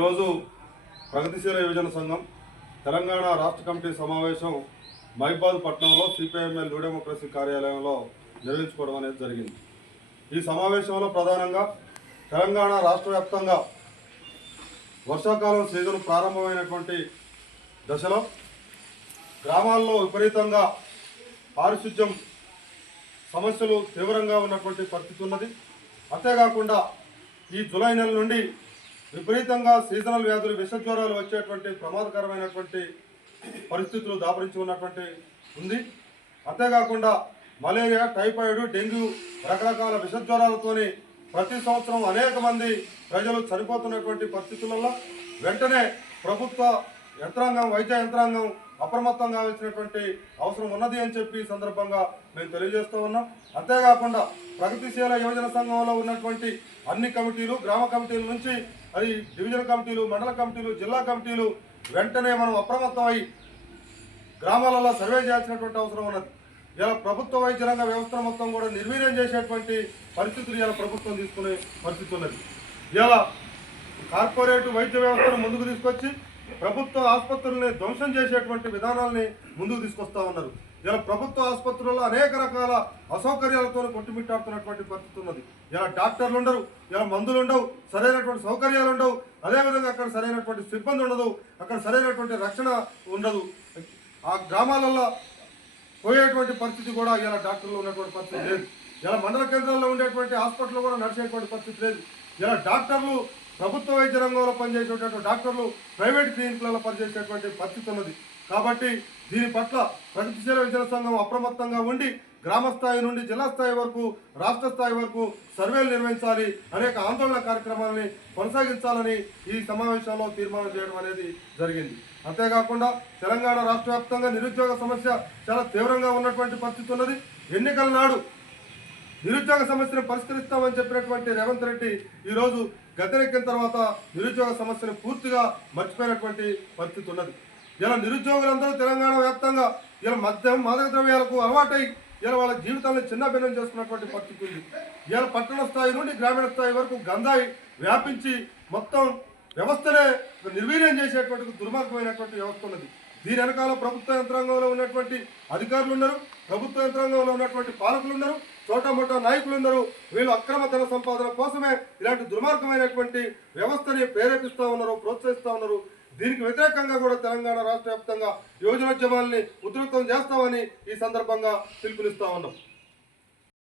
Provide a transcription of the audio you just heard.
ఈరోజు ప్రగతిశీల యువజన సంఘం తెలంగాణ రాష్ట్ర కమిటీ సమావేశం మైబాద్ పట్టణంలో సిపిఐఎంఎల్ న్యూ డెమోక్రసీ కార్యాలయంలో నిర్వహించుకోవడం అనేది జరిగింది. ఈ సమావేశంలో ప్రధానంగా తెలంగాణ రాష్ట్ర వ్యాప్తంగా వర్షాకాలం సీజన్ ప్రారంభమైనటువంటి దశలో గ్రామాల్లో విపరీతంగా పారిశుద్ధ్యం సమస్యలు తీవ్రంగా ఉన్నటువంటి పరిస్థితి ఉన్నది. అంతేకాకుండా ఈ జూలై నెల నుండి విపరీతంగా సీజనల్ వ్యాధులు విష జ్వరాలు వచ్చేటువంటి ప్రమాదకరమైనటువంటి పరిస్థితులు దాపరించి ఉన్నటువంటి ఉంది. అంతేకాకుండా మలేరియా టైఫాయిడ్ డెంగ్యూ రకరకాల విష జ్వరాలతోని ప్రతి సంవత్సరం అనేక మంది ప్రజలు చనిపోతున్నటువంటి పరిస్థితులలో వెంటనే ప్రభుత్వ యంత్రాంగం వైద్య యంత్రాంగం అప్రమత్తం కావాల్సినటువంటి అవసరం ఉన్నది అని చెప్పి సందర్భంగా మేము తెలియజేస్తూ ఉన్నాం. అంతేకాకుండా ప్రగతిశీల యువజన సంఘంలో ఉన్నటువంటి అన్ని కమిటీలు గ్రామ కమిటీల నుంచి అది డివిజన్ కమిటీలు మండల కమిటీలు జిల్లా కమిటీలు వెంటనే మనం అప్రమత్తం అయి గ్రామాలలో సర్వే చేయాల్సినటువంటి అవసరం ఉన్నది. ఇలా ప్రభుత్వ వైద్య రంగ వ్యవస్థ మొత్తం కూడా నిర్వీర్యం చేసేటువంటి పరిస్థితులు ఇలా ప్రభుత్వం తీసుకునే పరిస్థితి ఉన్నది. ఇలా కార్పొరేట్ వైద్య వ్యవస్థను ముందుకు తీసుకొచ్చి ప్రభుత్వ ఆసుపత్రుల్ని ధ్వంసం చేసేటువంటి విధానాల్ని ముందుకు తీసుకొస్తా ఉన్నారు. ఇలా ప్రభుత్వ ఆసుపత్రుల్లో అనేక రకాల అసౌకర్యాలతో కొట్టుమిట్టాడుతున్నటువంటి పరిస్థితి ఉన్నది. ఇలా డాక్టర్లు ఉండరు ఇలా మందులు ఉండవు సరైనటువంటి సౌకర్యాలు ఉండవు. అదేవిధంగా అక్కడ సరైనటువంటి సిబ్బంది ఉండదు అక్కడ సరైనటువంటి రక్షణ ఉండదు. ఆ గ్రామాలలో పోయేటువంటి పరిస్థితి కూడా ఇలా డాక్టర్లు ఉన్నటువంటి పరిస్థితి లేదు. ఇలా మండల కేంద్రాల్లో ఉండేటువంటి హాస్పిటల్ కూడా నడిచేటువంటి పరిస్థితి లేదు. ఇలా డాక్టర్లు ప్రభుత్వ వైద్య రంగంలో పనిచేసేటువంటి డాక్టర్లు ప్రైవేట్ క్లినిక్లలో పనిచేసేటువంటి పరిస్థితి ఉన్నది. కాబట్టి దీని పట్ల ప్రగతిశీల విద్యా సంఘం అప్రమత్తంగా ఉండి గ్రామ స్థాయి నుండి జిల్లా స్థాయి వరకు రాష్ట్ర స్థాయి వరకు సర్వేలు నిర్వహించాలి అనేక ఆందోళన కార్యక్రమాలని కొనసాగించాలని ఈ సమావేశంలో తీర్మానం చేయడం అనేది జరిగింది. అంతేకాకుండా తెలంగాణ రాష్ట్ర వ్యాప్తంగా నిరుద్యోగ సమస్య చాలా తీవ్రంగా ఉన్నటువంటి పరిస్థితి ఉన్నది. ఎన్నికల నాడు నిరుద్యోగ సమస్యను పరిష్కరిస్తామని చెప్పినటువంటి రేవంత్ రెడ్డి ఈరోజు గద్దెనెక్కిన తర్వాత నిరుద్యోగ సమస్యను పూర్తిగా మర్చిపోయినటువంటి పరిస్థితి ఉన్నది. ఇలా నిరుద్యోగులందరూ తెలంగాణ వ్యాప్తంగా ఇలా మద్యం మాదక ద్రవ్యాలకు అలవాటై ఇలా వాళ్ళ జీవితాలను చిన్న భిన్నం చేసుకున్నటువంటి పరిస్థితి ఉంది. ఇలా పట్టణ స్థాయి నుండి గ్రామీణ స్థాయి వరకు గంధాయి వ్యాపించి మొత్తం వ్యవస్థనే నిర్వీర్యం చేసేటువంటి దుర్మార్గమైనటువంటి వ్యవస్థ ఉన్నది. దీని వెనకాల ప్రభుత్వ యంత్రాంగంలో ఉన్నటువంటి అధికారులు ఉన్నారు ప్రభుత్వ యంత్రాంగంలో ఉన్నటువంటి పాలకులు ఉన్నారు చోటా నాయకులు ఉన్నారు. వీళ్ళు అక్రమ ధన సంపాదన కోసమే ఇలాంటి దుర్మార్గమైనటువంటి వ్యవస్థని ప్రేరేపిస్తూ ఉన్నారు ప్రోత్సహిస్తూ ఉన్నారు. దీనికి వ్యతిరేకంగా కూడా తెలంగాణ రాష్ట్ర వ్యాప్తంగా యువజనోద్యమాల్ని ఉధృతం చేస్తామని ఈ సందర్భంగా పిలుపునిస్తా ఉన్నాం.